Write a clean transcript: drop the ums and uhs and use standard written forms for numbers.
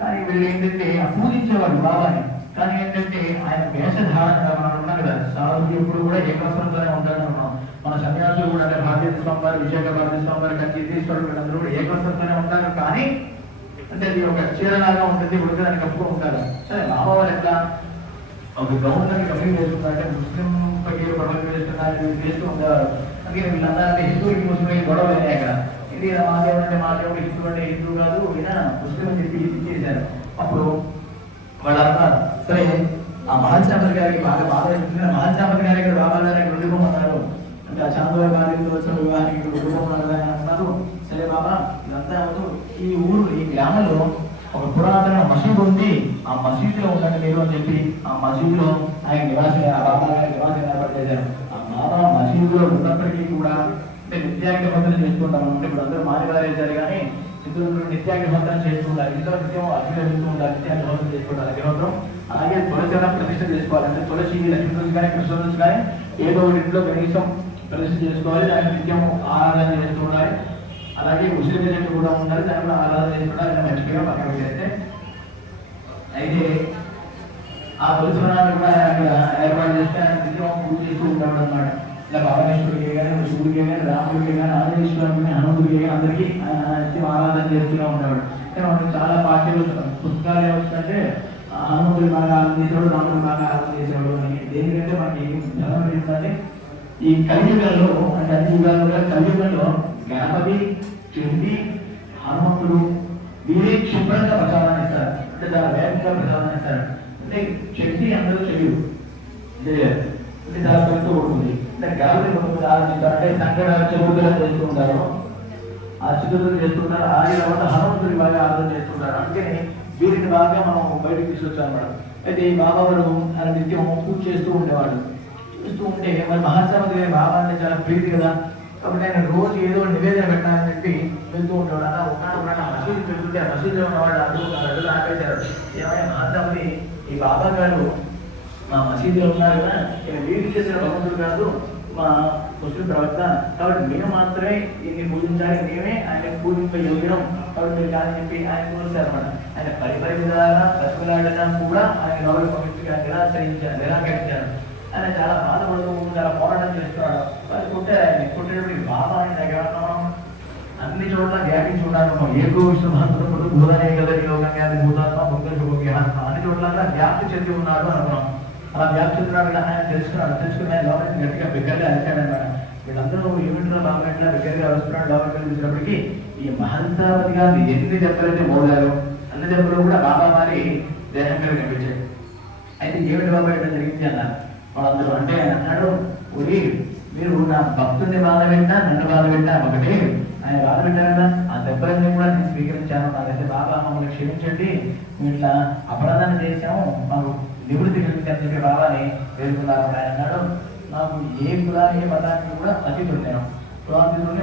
కానీ వీళ్ళు ఏంటంటే పూజించేవాడు బాబాని. కానీ ఏంటంటే ఆయన వేషధారణ మనం ఉన్నాం కదా, సాధువు ఎప్పుడు కూడా ఏకవస్త్రంతోనే ఉంటాడు అన్నాం. మన సన్యాసులు కూడా అంటే భారతీయ స్వామి వారు, విజయ భారతీయ స్వామి వారు, కంచీశ్వరుడు వీళ్ళందరూ కూడా ఏకవస్త్రంతోనే ఉంటారు. కానీ అంటే అది ఒక చీరలాగా ఉంటుంది, ఉడకడానికి కప్పుకొని ఉంటారు. సరే బాబావారు ఎట్లా ఒక గౌన్లని కమిటీ చేస్తున్నారు అంటే ముస్లిం పైకి పడవలు చేస్తున్నారు, చేస్తూ ఉండేవారు. అందుకే వీళ్ళందరూ హిందూ ముస్లిం గొడవ అయినాయి అక్కడ. ఇది మాదేవుడు అంటే మాదేవుడు, హిందూ అంటే హిందూ కాదు, ఈయన ముస్లిం అని చెప్పి చేశారు. అప్పుడు వాళ్ళంతా సరే ఆ మహాచాపతి గారికి బాగా మహాచాపతి గారి ఇక్కడ బాబా గారు ఇక్కడ ఉండిపోమన్నారు. అంటే ఆ చాంద్ర గారికి వచ్చిన వివాహానికి ఇక్కడ ఉండిపోమన్నారు అని అన్నారు. సరే బాబా ఇదంతా ఈ ఊరు ఈ గ్రామంలో ఒక పురాతన మసీదు ఉంది, ఆ మసీదులో ఉండండి మీరు అని చెప్పి ఆ మసీదులో ఆయన నివాసం ఆ బాబా గారి నివాసం ఏర్పాటు చేశారు. ఆ బాబా మసీదులో ఉన్నప్పటికీ కూడా అంటే నిత్యాగ్నిహోత్రం చేసుకుంటాం. అంటే ఇప్పుడు అందరూ మానివారేశారు కానీ హిందువులు నిత్యాగ్నిహోత్రం చేసుకుంటారు. ఇంట్లో నిత్యం అగ్నిహరిస్తూ ఉంటారు, నిత్యాగ్నిహోత్రం చేసుకుంటారు అగ్నిహోత్రం. అలాగే తులసి ప్రతిష్ట చేసుకోవాలి. అంటే తులసి లక్ష్మీ కానీ కృష్ణ తులసి కానీ ఏదో ఒక ఇంట్లో కనీసం ప్రతిష్ట చేసుకోవాలి. దానికి నిత్యం ఆరాధన చేస్తూ ఉండాలి. అలాగే ఉసిరి చెట్టు కూడా ఉండాలి, దాన్ని కూడా ఆరాధన చేసుకుంటారు. ఆయన మంచిగా పక్కన చేస్తే అయితే ఆ తులసి వనాన్ని కూడా అక్కడ ఏర్పాటు చేస్తే ఆయన నిత్యం పూజ చేస్తూ ఉంటాడు అన్నమాట. ఇలా పరమేశ్వరుడికి కానీ, శివుడికి కానీ, రాముడికి కానీ, ఆంజనేశ్వరుడికి కానీ, హనుమంతుడికి కానీ అందరికీ నిత్యం ఆరాధన చేస్తూనే ఉంటాడు. అంటే మనకి చాలా పాఠ్యాలు పుస్తకాలు ఏమవుతుందంటే హనుమంతుడి బాగా ఆరాధన చేసేవాడు, రాముడు బాగా ఆరాధన చేసేవాడు అని. దేనికంటే మనకి ధనం ఏంటంటే ఈ కలియుగంలో అంటే అన్ని యుగాలుగా కలియుగంలో గణపతి, చండి, హనుమంతుడు వీరే క్షిప్రంగా ప్రసాదాన్ని ఇస్తారు. అంటే చాలా వేగంగా ప్రసాదాన్ని ఇస్తారు. అంటే చండి అందరూ చెడు అంటే చాలా పెడుతూ ఉంటుంది. అంటే గణపతి ఆరాధిస్తారు. అంటే సంకట చతుర్థులు చేస్తూ ఉంటారు, ఆ చతుర్థులు చేస్తుంటారు. అలాగే తర్వాత హనుమంతుడి బాగా ఆరాధన చేస్తుంటారు. అందుకని వీరిని బాగా మనం బయటకు తీసుకొచ్చాం అన్నమాట. అయితే ఈ బాబా వారు ఆయన నిత్యం పూజ చేస్తూ ఉండేవాడు. చూస్తూ ఉంటే మరి మహాత్మాది బాబా అంటే చాలా ప్రీతి కదా, కాబట్టి ఆయన రోజు ఏదో నివేదన పెట్టాలని చెప్పి వెళ్తూ ఉంటాడు. అలా ఒకనాడు మసీదు వెళ్తుంటే ఆ మసీదులో ఉన్నవాడు అడుగుతున్నాడు, ఆపేశారు. ఏమైనా మహాత్మాది ఈ బాబా గారు మా మసీదులో ఉన్నారు కదా, ఈయన వీరికి చేసిన భగవంతుడు కాదు, మా ముస్లిం ప్రవక్త, కాబట్టి మేము మాత్రమే ఈయన్ని పూజించాలి, మేమే ఆయన పూజింప యోగ్యం, కాబట్టి మీరు కానీ చెప్పి ఆయన చూస్తారన్నమాట. ఆయన పరిపరి విధాలుగా బతుకులాడగా కూడా ఆయన లోపలికి పంపించగా నిరాకరించారు. ఆయన చాలా బాధపడుతూ చాలా పోరాటం చేస్తున్నాడు. వాళ్ళు కుట్టారు, ఆయన కుట్టేటప్పుడు బాబా ఆయన దగ్గర అన్ని చోట్ల వ్యాపించి ఉన్నాడు. ఏకో విష్ణుభాంతుడు భూతానే కదా యోగంగా భూతాత్మ భూత అన్ని చోట్ల వ్యాప్తి చెంది ఉన్నాడు అనుకున్నాం. అలా వ్యాప్తి చెందినాడు ఆయన తెలుసుకుని ఆయన లోపలికి గట్టిగా బిగ్గరగా అరిచాడన్నమాట. వీళ్ళందరూ ఏమింటారో బాబా ఎట్లా బిగ్గరగా వస్తున్నాడు. లోపలికి కనిపించినప్పటికీ ఈ మహంతావతిగా ఎన్ని దెబ్బలైతే మోదారు అన్ని దెబ్బలు కూడా బాబా వారి దేహం మీద కనిపించాయి. అయితే ఏమిటి బాబా ఎట్లా జరిగింది అన్నారు వాళ్ళందరూ. అంటే ఆయన అన్నాడు, ఒరి మీరు నా భక్తుడిని బాధ పెట్టా నన్ను బాధ పెట్టా ఒకటి, ఆయన బాధ పెట్టారు కదా, ఆ దెబ్బలన్నీ కూడా నేను స్వీకరించాను. నాకైతే బాబా మమ్మల్ని క్షమించండి, మేము ఇట్లా అపరాధాన్ని చేశాము, మాకు నివృత్తి కలిగిందని చెప్పి బాబాని వేడుకున్నారు. ఆయన అన్నాడు, నాకు ఏ కులాన్ని ఏ మతానికి కూడా అతీతుడు, నేను కులాతీతుడిని